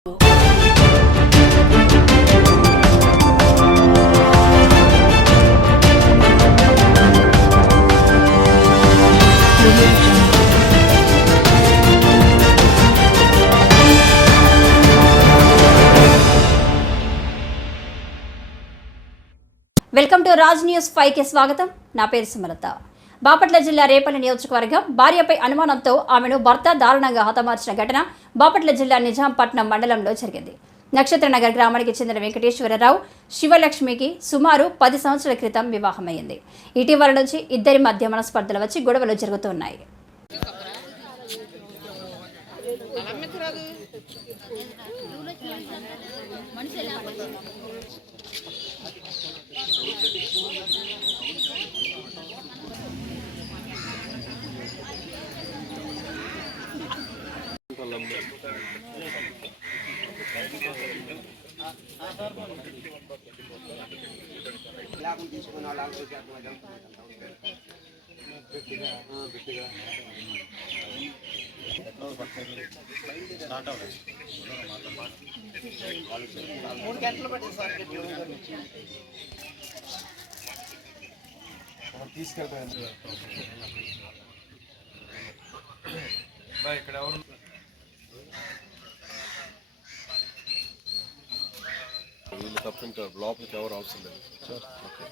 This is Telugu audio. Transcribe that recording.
వెల్కమ్ టు రాజ్ న్యూస్ 5 కి స్వాగతం. నా పేరు సుమలత. బాపట్ల జిల్లా రేపల్లి నియోజకవర్గం భార్యపై అనుమానంతో ఆమెను భర్త దారుణంగా హతమార్చిన ఘటన బాపట్ల జిల్లా నిజాంపట్నం మండలంలో జరిగింది. నక్షత్రనగర్ గ్రామానికి చెందిన వెంకటేశ్వరరావు శివలక్ష్మికి సుమారు 10 సంవత్సరాల క్రితం వివాహమైంది. ఇటీవల నుంచి ఇద్దరి మధ్య మనస్పర్ధలు వచ్చి గొడవలు జరుగుతున్నాయి. ఇక్కడ ఎవరు వీళ్ళు తప్ప ఇంకా లోపలికి ఎవరు అవసరం లేదు సార్. ఓకే